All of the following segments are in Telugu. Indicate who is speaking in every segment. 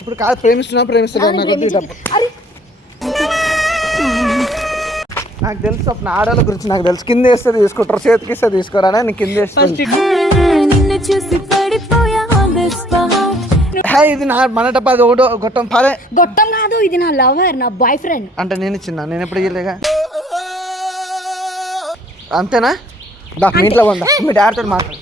Speaker 1: ఇప్పుడు కాదు ప్రేమిస్తున్నా ప్రేమిస్తున్నా నాకు తెలుసు స్వప్న ఆడవాళ్ళ గురించి నాకు తెలుసు. కింద వేస్తే తీసుకుంటారు చేతికి ఇస్తే తీసుకోరా నేను కింద. హే ఇది నా మన డబ్బా అది ఒకటో గొట్టం పారే.
Speaker 2: గొట్టం కాదు ఇది నా లవర్ నా బాయ్ ఫ్రెండ్
Speaker 1: అంటే నేను ఇచ్చిన నేను ఎప్పుడు ఇయ్యలేగా? అంతేనా? దా మీ ఇంట్లో ఉందా మీ డాడీతో మాట్లాడు.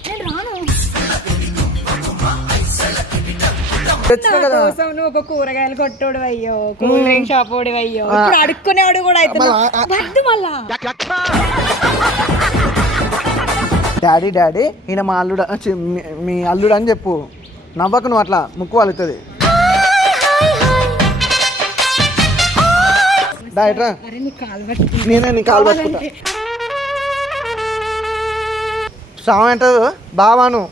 Speaker 2: ఒక కూరగాయలు కొట్టోడు అయ్యో కూల్ డ్రింక్ షాప్ ఓడి అయ్యో ఇప్పుడు అడుక్కునేవాడు కూడా
Speaker 1: మళ్ళా, డాడీ డాడీ ఈయన మా అల్లుడు మీ- అల్లుడు అని చెప్పు. నవ్వకు నువ్వు అట్లా ముక్కు వాలుతుంది. నేనే నీ కాలు పట్టుకుంటా. సామె అంటారు బావాను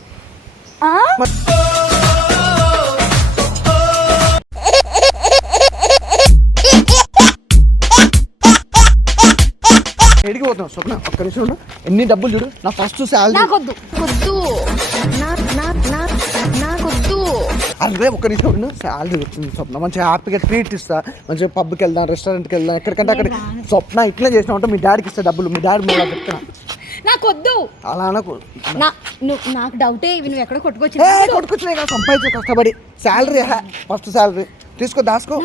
Speaker 1: ఎడికి పోతున్నావు? స్వప్న ఒక్క నిమిషం ఉండు. ఎన్ని డబ్బులు చూడు. నా ఫస్ట్ శాలరీ
Speaker 2: నాకొద్దు.
Speaker 3: నా నాకొద్దు.
Speaker 1: అదే ఒక్క నిమిషం ఉండు. శాలరీ వచ్చింది స్వప్న. మంచిగా హ్యాపీగా ట్రీట్ ఇస్తా. మంచిగా పబ్కి వెళ్దాం రెస్టారెంట్కి వెళ్దాం ఎక్కడికంటే అక్కడ స్వప్న ఇట్లా చేసిన ఉంటే మీ డాడీకి ఇస్తా డబ్బులు. మీ డాడీ మళ్ళీ చెప్తున్నా.
Speaker 2: నాకొద్దు.
Speaker 1: అలా అనకు
Speaker 2: నా నువ్వు నాకు డౌటే ఇవి నువ్వు ఎక్కడ కొట్టుకొచ్చి
Speaker 1: కొట్టుకొచ్చినాయి కదా సంపాదించే కష్టపడి. శాలరీ ఫస్ట్ శాలరీ తీసుకో దాసుకో.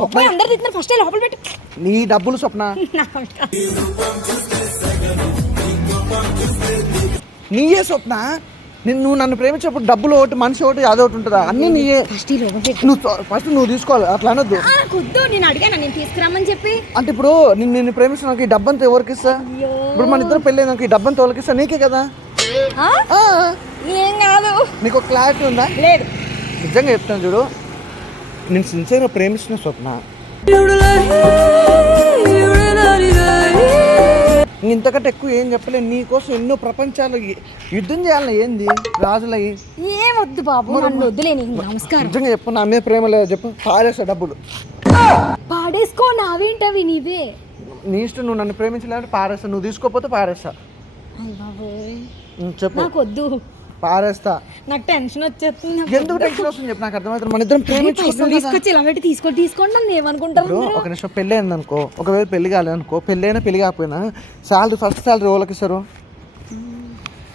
Speaker 2: బాబాయ్ అందరు ఫస్ట్ లోపల పెట్టు.
Speaker 1: నీ డబ్బులు స్వప్న. నీయే స్వప్న. నేను నువ్వు నన్ను ప్రేమించేప్పుడు డబ్బులు ఒకటి మనిషి ఒకటి అదొకటి ఉంటుందా? అన్నీ నీయే.
Speaker 2: ఫస్ట్ ఈ లోపల పెట్టు.
Speaker 1: నువ్వు ఫస్ట్ నువ్వు తీసుకోవాలి అట్లా అనొద్దు.
Speaker 2: నేను అడిగాను నేను తీసుకురామని చెప్పి?
Speaker 1: అంటే ఇప్పుడు నేను నిన్ను ప్రేమిస్తున్నాను ఈ డబ్బంతా ఎవరికి ఇస్తా? ఇప్పుడు మన ఇద్దరు పెళ్ళి నాకు ఈ డబ్బంతా ఎవరికి ఇస్తా? నీకే కదా?
Speaker 2: ఆ? ఏం కాదు.
Speaker 1: నీకు ఒక క్లారిటీ ఉందా?
Speaker 2: లేదు.
Speaker 1: నిజంగా చెప్తాను చూడు. నేను సిన్సియర్గా ప్రేమిస్తున్న స్వప్న. ఇంతకంటే ఎక్కువ ఏం చెప్పలేను. నీకోసం ఎన్నో ప్రపంచాలు యుద్ధం చేయాలని ఏంది? రాజులయ్యి.
Speaker 2: ఏం వద్దు బాబు నన్ను వద్దులే నీకు నమస్కారం.
Speaker 1: నిజంగా చెప్పు నా మీద ప్రేమ లేదు. చెప్పు పారేస్తా డబ్బులు.
Speaker 2: పాడేసుకో నావేంటవి నీవే?
Speaker 1: నీ ఇష్టం నువ్వు నన్ను ప్రేమించలేదంటే పారేస్తా. నువ్వు తీసుకోకపోతే పారేస్తా. చెప్పు.
Speaker 2: నాకు వద్దు
Speaker 1: పారేస్తా.
Speaker 2: నాకు టెన్షన్ వచ్చేస్తుంది
Speaker 1: ఎందుకు టెన్షన్ వస్తుంది చెప్పు నాకు అర్థమవుతుంది. మన ఇద్దరం ప్రేమించుకుంటున్నాం.
Speaker 2: తీసుకొచ్చి ఇలా పెట్టి తీసుకోండి తీసుకోండి నన్ను ఏమనుకుంటారు
Speaker 1: ఒక నిమిషం పెళ్ళి అయింది అనుకో ఒకవేళ పెళ్ళి కాలేదనుకో పెళ్ళి అయినా పెళ్ళి కాకపోయినా శాలరీ ఫస్ట్ శాలరీ వాళ్ళకి ఇస్తారు?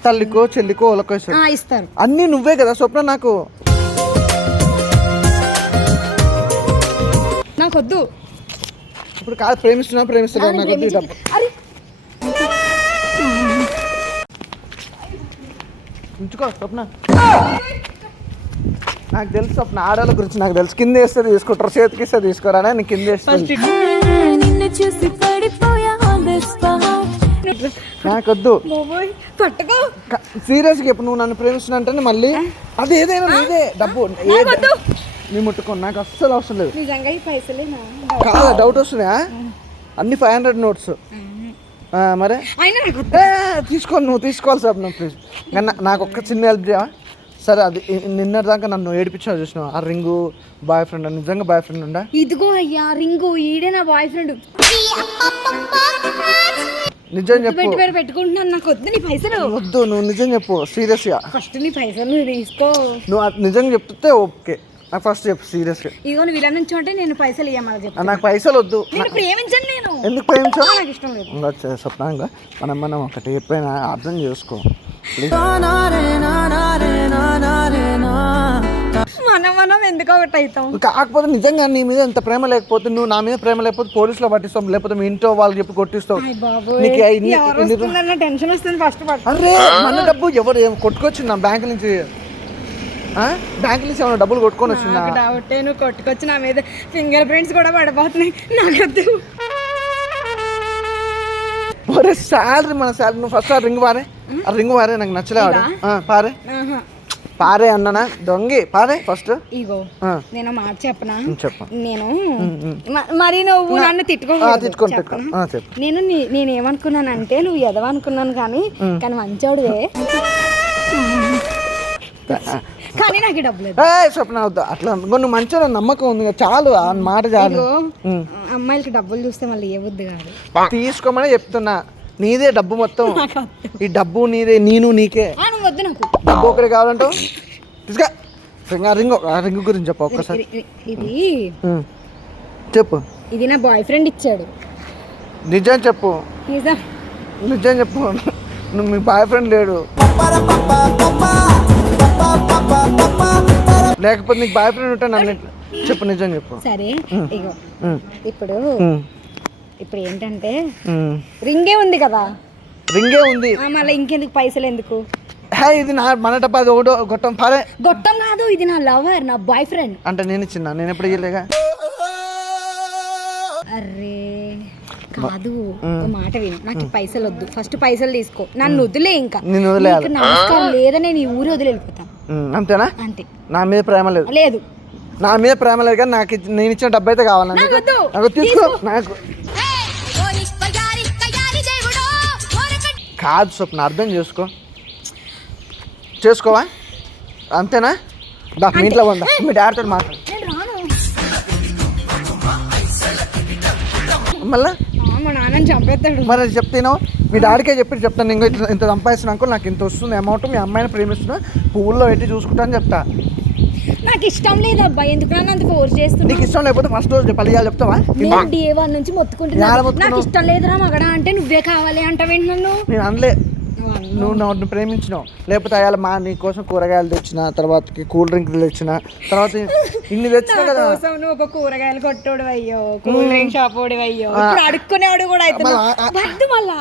Speaker 1: తల్లికో చెల్లికో వాళ్ళకో ఇస్తారు.
Speaker 2: ఇస్తారు.
Speaker 1: అన్నీ నువ్వే కదా స్వప్న నాకు.
Speaker 2: వద్దు
Speaker 1: ఇప్పుడు కాదు ప్రేమిస్తున్నా ప్రేమిస్తున్నా నాకు
Speaker 2: అరే
Speaker 1: ఉంచుకో స్వప్న. నాకు తెలుసు స్వప్న ఆడవాళ్ళ గురించి నాకు తెలుసు. కింద వేస్తే తీసుకుంటారు చేతికి ఇస్తే తీసుకోరా నేను కింద. నాకొద్దు.
Speaker 2: బాబోయ్ పట్టుకో.
Speaker 1: సీరియస్గా ఇప్పుడు నువ్వు నన్ను ప్రేమిస్తున్నా అంటే మళ్ళీ అది ఏదైనా డబ్బు. నీ ముట్టుకో నాకు అస్సలు అవసరం లేదు. కాదా డౌట్ వస్తున్నాయా? అన్ని ఫైవ్ హండ్రెడ్ నోట్స్ మరే?
Speaker 2: అయినా నాకు వద్దు.
Speaker 1: ఏ, తీసుకో నువ్వు తీసుకోవాలి సార్ నువ్వు ప్లీజ్ నాకు ఒక్క చిన్న హెల్ప్ చేయవా? సరే అది నిన్న దాకా నన్ను ఏడిపించావు చూసినావు? ఆ రింగు బాయ్ ఫ్రెండ్ నిజంగా బాయ్ ఫ్రెండ్ ఉందా
Speaker 2: ఇదిగో అయ్యా రింగు ఈడే నా బాయ్ ఫ్రెండ్
Speaker 1: నిజం చెప్పు.
Speaker 2: పెట్టుకుంటున్నాను నాకు వద్దు నీ పైసలు.
Speaker 1: వద్దు నువ్వు నిజం చెప్పు సీరియస్గా
Speaker 2: ఫస్ట్ నీ పైసలు నువ్వు తీసుకో.
Speaker 1: నువ్వు నిజంగా చెప్తే ఓకే. నాకు ఫస్ట్ చెప్పు సీరియస్గా
Speaker 2: ఇదిగో నువ్వు ఇలా నుంచి ఉంటే నేను పైసలు ఇవ్వమని చెప్పు.
Speaker 1: నాకు పైసలు వద్దు.
Speaker 2: నేను ప్రేమించను నేను?
Speaker 1: ఎందుకు ప్రేమించావు?
Speaker 2: నాకు ఇష్టం లేదు.
Speaker 1: ఇంకా స్వప్నంగా మనం మనం ఒకటి ఎప్పుడైనా అర్థం చేసుకో.
Speaker 2: మనం మనం ఎందుకు ఒకటి అవుతాం.
Speaker 1: కాకపోతే నిజంగా నీ మీద ఎంత ప్రేమ లేకపోతే నువ్వు నా మీద ప్రేమ లేకపోతే పోలీసులో పట్టిస్తాం లేకపోతే మీ ఇంట్లో వాళ్ళు చెప్పి నీకు నీ-
Speaker 2: వస్తుందన్న టెన్షన్ వస్తుంది ఫస్ట్ పట్టు.
Speaker 1: అరే మన డబ్బు ఎవరు ఏం కొట్టుకొచ్చింది నా బ్యాంక్ నుంచి? బ్యాంక్ నుంచి ఏమైనా డబ్బులు కొట్టుకొని వచ్చిందా?
Speaker 2: డౌట్ నువ్వు కొట్టుకొచ్చి నా మీద ఫింగర్ ప్రింట్స్ కూడా పడిపోతున్నాయి నాకు వద్దు
Speaker 1: ఒరే శాలరీ మన శాలరీ నువ్వు ఫస్ట్ ఆ రింగ్ పారే. ఆ రింగ్ పారే నాకు నచ్చలేవాడు పారే. పారే అన్నానా? దొంగి పారే ఫస్ట్
Speaker 2: ఇగో నేను మాట చెప్పనా?
Speaker 1: చెప్పు.
Speaker 2: నేను మరి నువ్వు నన్ను
Speaker 1: ఆ, చెప్పు.
Speaker 2: నేను నీ- నేనేమనుకున్నానంటే నువ్వు ఎదవనుకున్నాను కానీ కానీ మంచోడువే. కానీ నాకు ఈ డబ్బు లేదు
Speaker 1: ఏ స్వప్న వద్దు. అట్లా నువ్వు మంచిగా నమ్మకం ఉంది చాలు ఆ మాట చాలు.
Speaker 2: అమ్మాయిలకి డబ్బులు చూస్తే మళ్ళీ ఏ బుద్ధి కాదు.
Speaker 1: తీసుకోమని చెప్తున్నా. నీదే డబ్బు మొత్తం. ఈ డబ్బు నీదే నేను నీకే.
Speaker 2: వద్దు నాకు.
Speaker 1: డబ్బు ఒకటి కావాలంటావు? తీసుకా రింగ్ ఆ రింగ్ ఆ రింగ్ గురించి చెప్పు ఒక్కసారి.
Speaker 2: ఇది-.
Speaker 1: చెప్పు.
Speaker 2: ఇది నా బాయ్ ఫ్రెండ్ ఇచ్చాడు.
Speaker 1: నిజం చెప్పు.
Speaker 2: నిజం
Speaker 1: నిజం చెప్పు. నువ్వు మీ బాయ్ ఫ్రెండ్ లేడు. లేకపోతే నీకు బాయ్ ఫ్రెండ్ ఉంటే నన్ను చెప్పు నిజం చెప్పు.
Speaker 2: సరే ఇగో. ఇప్పుడు ఇప్పుడు ఏంటంటే. రింగే ఉంది కదా?
Speaker 1: రింగే ఉంది.
Speaker 2: మళ్ళీ ఇంకెందుకు పైసలు ఎందుకు?
Speaker 1: ఇది నా మన డబ్బా అది ఒకటో గొట్టం పారే.
Speaker 2: గొట్టం కాదు ఇది నా లవర్ నా బాయ్ ఫ్రెండ్
Speaker 1: అంటే నేను ఇచ్చిన నేను ఎప్పుడు ఇయ్యలేగా?
Speaker 2: అరే కాదు ఒక మాట విను. నాకు పైసలు వద్దు ఫస్ట్ పైసలు తీసుకో. నన్ను వదిలే ఇంకా.
Speaker 1: నిన్ను వదిలేయాలి.
Speaker 2: నీకు నమస్కారం లేదా నేను ఈ ఊరు వదిలి వెళ్ళిపోతాను
Speaker 1: అంతేనా?
Speaker 2: అంతే.
Speaker 1: నా మీద ప్రేమ లేదు.
Speaker 2: లేదు.
Speaker 1: నా మీద ప్రేమ లేదు కానీ నాకు నేను ఇచ్చిన డబ్బు అయితే కావాలి
Speaker 2: నాకు
Speaker 1: తీసుకో. నాకు కాదు స్వప్న అర్థం చేసుకో. చేసుకోవా? అంతేనా? దా మీ ఇంట్లో ఉందా మీ డాడీతో మాట్లాడు. మళ్ళా?
Speaker 2: ఆ, మా నాన్నని చంపేస్తాడు.
Speaker 1: మరి చెప్తేనో మీ డాడీకే చెప్పి చెప్తాను. నేను ఇంత సంపాదిస్తున్నాను నాకు ఇంత వస్తుంది అమౌంట్. మీ అమ్మాయిని ప్రేమిస్తున్నా. పువ్వుల్లో పెట్టి చూసుకుంటా అని చెప్తా.
Speaker 2: నాకు ఇష్టం లేదు అబ్బాయి ఎందుకు నన్ను అంత ఫోర్స్ చేస్తున్నా
Speaker 1: నీకు ఇష్టం లేకపోతే ఫస్ట్ రోజు పదివేలు చెప్తావా?
Speaker 2: నేను డే వన్ నుంచి మొత్తుకుంటున్నా.
Speaker 1: మొత్తుకున్నావు?
Speaker 2: నాకు ఇష్టం లేదురా మగడా అంటే నువ్వే కావాలి అంటావేంటి నన్ను?
Speaker 1: నేను అనలే.
Speaker 2: నువ్వు
Speaker 1: నన్ను ప్రేమించినావు. లేకపోతే అయ్యాల మా నీ కోసం కూరగాయలు తెచ్చిన తర్వాతకి కూల్ డ్రింక్ తెచ్చిన తర్వాత ఇన్ని తెచ్చినా
Speaker 2: నా
Speaker 1: కదా.
Speaker 2: కోసం నువ్వు ఒక కూరగాయలు కొట్టోడు అయ్యో కూల్ డ్రింక్ షాప్ ఓడి అయ్యో. ఇప్పుడు అడుక్కునేవాడు కూడా అయితే
Speaker 1: మళ్ళా, ఆ-
Speaker 2: వద్దు మళ్ళా.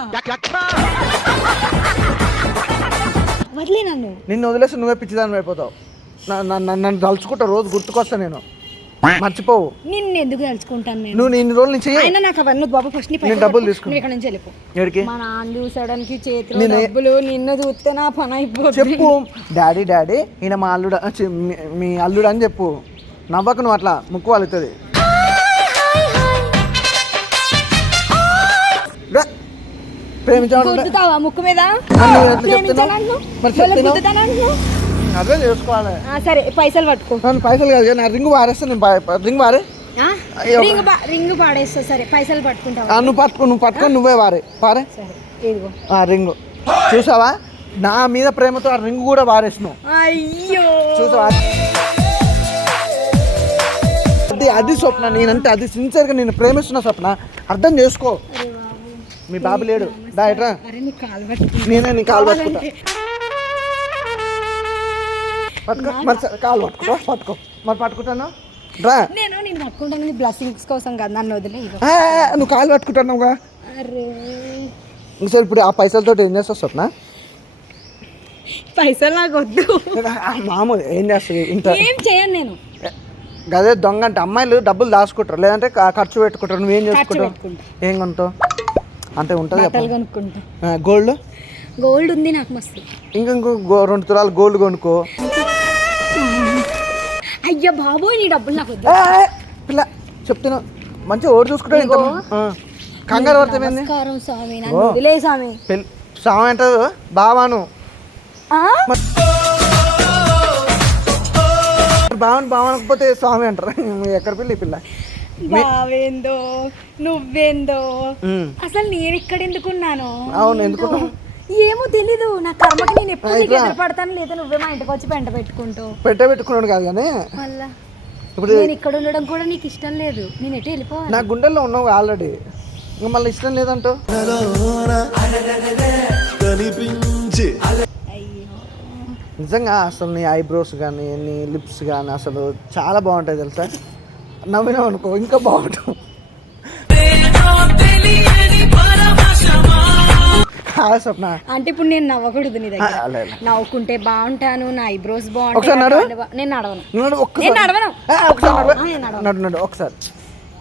Speaker 2: వదిలే నన్ను.
Speaker 1: నిన్ను వదిలేసి నువ్వే పిచ్చిదాన్ని అయిపోతావు. నన్ను తలుచుకుంటా రోజు గుర్తుకొస్తా నేను. మర్చిపోవు.
Speaker 2: నిన్ను ఎందుకు తలుచుకుంటాను నేను?
Speaker 1: నువ్వు ఇన్ని రోజుల నుంచి
Speaker 2: అయినా నాకు అవన్నీ బాబు ఫస్ట్ నీ
Speaker 1: నేను డబ్బులు.
Speaker 2: నువ్వు ఇక్కడ నుంచి వెళ్ళిపో.
Speaker 1: ఎక్కడికి
Speaker 2: మా నాన్న చూసడానికి చేతిలో డబ్బులు నిన్ను చూస్తే నా పని అయిపోతుంది
Speaker 1: చెప్పు. డాడీ డాడీ ఈయన మా అల్లుడు మీ అల్లుడు అని చెప్పు. నవ్వకు నువ్వు అట్లా ముక్కు వాలుతుంది
Speaker 2: మళ్ళీ
Speaker 1: చెప్తున్నావు?
Speaker 2: గుద్దుతానంటున్నావు?
Speaker 1: అదే చేసుకోవాలి.
Speaker 2: సరే పైసలు పట్టుకో.
Speaker 1: పైసలు కాదు నా రింగ్ వారేస్తే నేను పా- రింగ్? అయ్యో.
Speaker 2: రింగ్ బా రింగ్ పాడేస్తా సరే పైసలు పట్టుకుంటావా?
Speaker 1: ఆ, నువ్వు పట్టుకో నువ్వు పట్టుకొని నువ్వే వారే పారే? ఆ రింగ్. చూసావా? నా మీద ప్రేమతో ఆ రింగ్ కూడా వారేసినావు
Speaker 2: అయ్యో.
Speaker 1: చూసావా? అది అది స్వప్న నేనంటే అది సిన్సియర్గా నేను ప్రేమిస్తున్న స్వప్న. అర్థం చేసుకో. మీ బాబు లేడు. దా ఎట్రా నేనే నీ కాలు పట్టుకుంటా. పట్టుకో మరి కాలు పట్టుకో. పట్టుకో మరి పట్టుకుంటాను? రా.
Speaker 2: నేను నేను పట్టుకుంటాను నీ బ్లెస్సింగ్స్ కోసం కదా నన్ను వదిలే
Speaker 1: నువ్వు కాలు పట్టుకుంటున్నావుగా.
Speaker 2: అరే.
Speaker 1: సరే ఇప్పుడు ఆ పైసలతో ఏం చేస్తావు స్వప్న?
Speaker 2: పైసలు నాకు వద్దు.
Speaker 1: మామూలు ఏం చేస్తావు ఇంత
Speaker 2: ఏం చేయను నేను.
Speaker 1: గదే దొంగ అంటే అమ్మాయిలు డబ్బులు దాచుకుంటారు లేదంటే ఖర్చు పెట్టుకుంటారు నువ్వేం చేసుకుంటావు? ఏం కొంటావు? అంటే ఉంటుంది గోల్డ్?
Speaker 2: గోల్డ్ ఉంది నాకు మస్తు.
Speaker 1: ఇంకా ఇంకో రెండు తులాలు గోల్డ్ కొనుక్కో.
Speaker 2: అయ్యో బాబోయ్ నీ డబ్బులు నాకు
Speaker 1: పిల్ల చెప్తున్నా. మంచిగా ఓడి చూసుకుంటా ఇంత ఆ, కంగారు పడుతుంది
Speaker 2: స్వామి వదిలే స్వామి.
Speaker 1: సామె అంటారు బావాను.
Speaker 2: ఆ?
Speaker 1: బావని బావనకపోతే స్వామి అంటారు. ఎక్కడ పిల్ల ఈ పిల్ల?
Speaker 2: బావేందో నువ్వేందో. అసలు నేను ఇక్కడ ఎందుకున్నాను
Speaker 1: అవును, ఎందుకున్నావు?
Speaker 2: ఏమో తెలీదు. నా కర్మకి నేను ఎప్పుడు నీకు పడతాను లేదా నువ్వే మా ఇంటికి వచ్చి పెంట పెట్టుకుంటావు
Speaker 1: పెట్టే పెట్టుకున్నాడు కాదు కానీ
Speaker 2: మళ్ళా.
Speaker 1: ఇప్పుడు
Speaker 2: నేను ఇక్కడ ఉండడం కూడా నీకు ఇష్టం లేదు. నేను ఎటు వెళ్ళిపోవాలి?
Speaker 1: నా గుండెల్లో ఉన్నావు ఆల్రెడీ. ఇంకా మళ్ళీ ఇష్టం
Speaker 2: అయ్యో.
Speaker 1: నిజంగా అసలు నీ ఐబ్రోస్ కానీ నీ లిప్స్ కానీ అసలు చాలా బాగుంటాయి తెలుసా? నవ్వినావు అనుకో ఇంకా బాగుంటావు కాదు స్వప్న.
Speaker 2: అంటే ఇప్పుడు నేను నవ్వకూడదు నీ దగ్గర. నవ్వుకుంటే బాగుంటాను నా ఐబ్రోస్. బాగుంటాయి నేను నడవను. నేను నడవను.
Speaker 1: ఒకసారి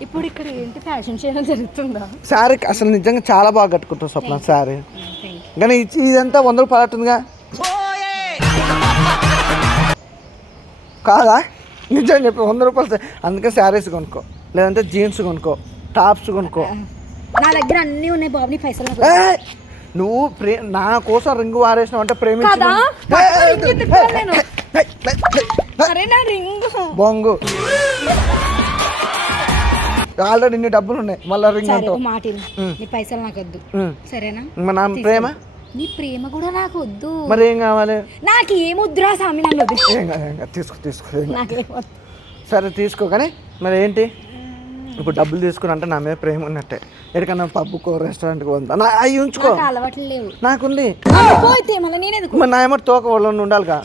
Speaker 2: ఇప్పుడు ఇక్కడ ఏంటి ఫ్యాషన్ షో జరుగుతుందా?
Speaker 1: శారీ అసలు నిజంగా చాలా బాగా కట్టుకుంటావు స్వప్న శారీ. కానీ ఇది- ఇదంతా వంద రూపాయలు పడుతుందిగా. కాదా? నిజం చెప్పి వంద రూపాయలు అందుకే శారీస్ కొనుక్కో. లేదంటే జీన్స్ కొనుక్కో టాప్స్ కొనుక్కో.
Speaker 2: నా దగ్గర అన్నీ ఉన్నాయి బాబు నీ పైసలు నాకు.
Speaker 1: ఏయ్! నువ్వు ప్రే నా కోసం రింగు వారేసినావు అంటే ప్రేమించిన
Speaker 2: కదా? పక్కన రింగు ఎత్తుకోవాలి నేను.
Speaker 1: నేను
Speaker 2: అరే నా రింగ్.
Speaker 1: బొంగు. ఆల్రెడీ ఇన్ని డబ్బులు ఉన్నాయి మళ్ళీ రింగ్
Speaker 2: సరే
Speaker 1: అంటావు.
Speaker 2: ఒక మాట విను. నీ పైసలు నాకు వద్దు
Speaker 1: ఉమ్.
Speaker 2: సరేనా?
Speaker 1: ప్రేమ?
Speaker 2: నీ ప్రేమ కూడా నాకు వద్దు
Speaker 1: మరి ఏం కావాలి?
Speaker 2: నాకు ఏమొద్దురా స్వామి నన్ను వదిలి.
Speaker 1: ఏం కాదు ఏం కాదు. తీసుకో తీసుకో ఏం కాదు.
Speaker 2: నాకేమొద్దు
Speaker 1: సరే తీసుకో కానీ మరి ఏంటి? ఇప్పుడు డబ్బులు తీసుకుని అంటే నా మీద ప్రేమ ఉన్నట్టే. ఎక్కడికన్నా పబ్బుకో రెస్టారెంట్కి పోతా. నా అవి ఉంచుకో.
Speaker 2: నాకు అలవాట్లు లేవు.
Speaker 1: నాకుంది.
Speaker 2: పోతే మళ్ళీ నేను ఎందుకు
Speaker 1: మరి నా ఏమో తోక వాళ్ళని ఉండాలిగా.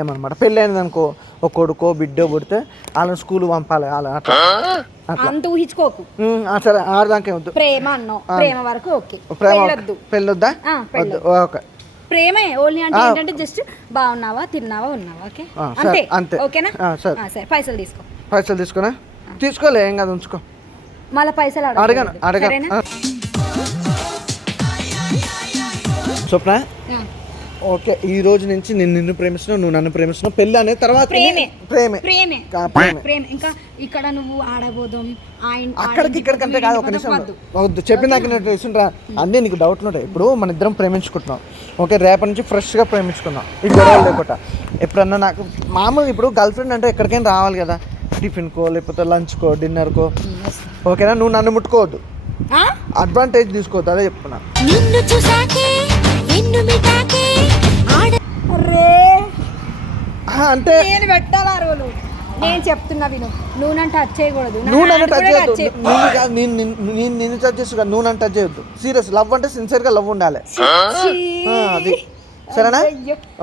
Speaker 1: ఏమన్నమాట? పెళ్ళి అయింది అనుకో ఒక కొడుకో బిడ్డో పుడితే వాళ్ళని స్కూల్ పంపాలి వాళ్ళ అట్లా.
Speaker 2: అంత ఊహించుకోకు.
Speaker 1: ఉమ్, ఆ సరే ఆడదాకే వద్దు.
Speaker 2: ప్రేమ అన్నావు ప్రేమ వరకు ఓకే.
Speaker 1: ప్రేమ
Speaker 2: పెళ్ళొద్దు.
Speaker 1: పెళ్ళొద్దా?
Speaker 2: ఆ,
Speaker 1: వద్దు. ఓకే.
Speaker 2: ప్రేమే ఓన్లీ అంటే ఏంటంటే జస్ట్ బాగున్నావా తిన్నావా ఉన్నావా ఓకే?
Speaker 1: ఆ, సరే,
Speaker 2: అంతే.
Speaker 1: అంతే.
Speaker 2: ఓకేనా?
Speaker 1: ఆ, సరే.
Speaker 2: ఆ, సరే పైసలు తీసుకో.
Speaker 1: పైసలు తీసుకున్నా? తీసుకోలే ఏం కాదు ఉంచుకో.
Speaker 2: మళ్ళీ పైసలు
Speaker 1: అడగను. అడగను.
Speaker 2: సరేనా?
Speaker 1: ఆ. స్వప్న. ఓకే ఈ రోజు నుంచి నేను నిన్ను ప్రేమిస్తున్నావు నువ్వు నన్ను ప్రేమిస్తున్నావు. పెళ్ళి అనేది తర్వాత
Speaker 2: ప్రేమే.
Speaker 1: ప్రేమే.
Speaker 2: ప్రేమే.
Speaker 1: ప్రేమే.
Speaker 2: ఇంకా ఇక్కడ నువ్వు ఆడబోదాం
Speaker 1: అక్కడికి
Speaker 2: ఇంటికి
Speaker 1: ఇక్కడికి అంతే
Speaker 2: పోదాం,
Speaker 1: కాదు ఒక నిమిషం
Speaker 2: వద్దు.
Speaker 1: వద్దు. చెప్పిందాక నేను తీసుకుంటా అన్నీ నీకు డౌట్లు ఉంటాయి. ఇప్పుడు మన ఇద్దరం ప్రేమించుకుంటున్నాం. ఓకే రేపటి నుంచి ఫ్రెష్గా ప్రేమించుకుందాం. ఈ గొడవలు లేకుండా. ఎప్పుడన్నా నాకు మామూలు ఇప్పుడు గర్ల్ ఫ్రెండ్ అంటే ఎక్కడికైనా రావాలి కదా. టిఫిన్కో లేకపోతే లంచ్కో డిన్నర్కో. ఓకేనా? నువ్వు నన్ను ముట్టుకోవద్దు? అడ్వాంటేజ్ తీసుకోవద్దు. అదే చెప్తున్నా. అంటే
Speaker 2: నేను పెట్టాలా రోలు? నేను చెప్తున్నా విను. నువ్వు నన్ను టచ్ చేయకూడదు. నా
Speaker 1: నువ్వు నన్ను
Speaker 2: hand
Speaker 1: టచ్ చేయొద్దు. నువ్వు కాదు, నేను నిన్ను- నేను నిన్ను టచ్ చేస్తా నువ్వు నన్ను టచ్ చేయొద్దు. సీరియస్ లవ్ అంటే సిన్సియర్గా లవ్ ఉండాలి. అది. సరేనా.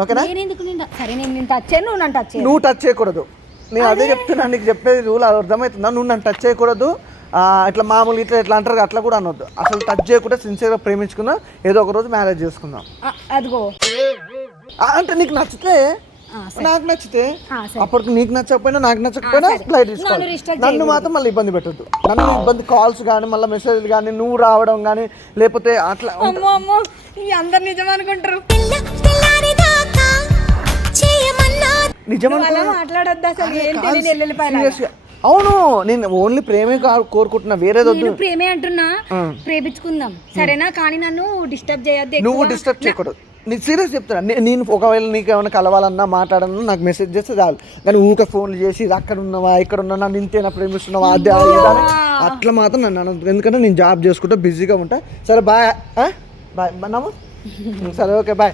Speaker 1: ఓకేనా?
Speaker 2: నేను ఎందుకు సరే నేను నిన్ను టచ్ చేయను నువ్వు నన్ను టచ్ చేయను.
Speaker 1: నువ్వు టచ్ చేయకూడదు. నేను అదే చెప్తున్నా నీకు చెప్పేది రూల్ అది అర్థమవుతుందా? నువ్వు నన్ను టచ్ చేయకూడదు. ఇట్లా మామూలు ఇట్లా ఇట్లా అంటారు అట్లా కూడా అనొద్దు. అసలు టచ్ చేయకుండా సిన్సియర్గా ప్రేమించుకుందాం ఏదో ఒక రోజు మ్యారేజ్ చేసుకుందాం.
Speaker 2: అదిగో.
Speaker 1: అంటే నీకు నచ్చితే నాకు నచ్చితే. అప్పటికి నీకు నచ్చకపోయినా నాకు నచ్చకపోయినా. ఫ్లైట్ తీసుకోవాలి. నన్ను. మాత్రం మళ్ళీ ఇబ్బంది పెట్టద్దు. నన్ను ఇబ్బంది కాల్స్ కానీ మళ్ళీ మెసేజ్లు కానీ నువ్వు రావడం కానీ లేకపోతే అట్లా
Speaker 2: అందరు నిజం అనుకుంటారు.
Speaker 1: నిజం.
Speaker 2: మాట్లాడొద్దు అసలు.
Speaker 1: అవును నేను ఓన్లీ ప్రేమే కోరుకుంటున్నా వేరేది వద్దు
Speaker 2: నేను ప్రేమే అంటున్నా. ప్రేమించుకుందాం. సరేనా? కానీ నన్ను డిస్టర్బ్ చేయొద్దు
Speaker 1: నువ్వు. డిస్టర్బ్ చేయకూడదు. నేను సీరియస్ చెప్తున్నా. నేను ఒకవేళ నీకు ఏమైనా కలవాలన్నా మాట్లాడాలన్నా నాకు మెసేజ్ చేస్తే చాలు. కానీ ఊకే ఫోన్లు చేసి ఇది అక్కడ ఉన్నావా ఇక్కడ ఉన్నా నన్ను ఇంతేనా ప్రేమిస్తున్నావా అదే అది అట్లా మాత్రం నన్ను అనొద్దు. ఎందుకంటే నేను జాబ్ చేసుకుంటా బిజీగా ఉంటా. సరే బాయ్ బాయ్ నమ్ము సరే ఓకే బాయ్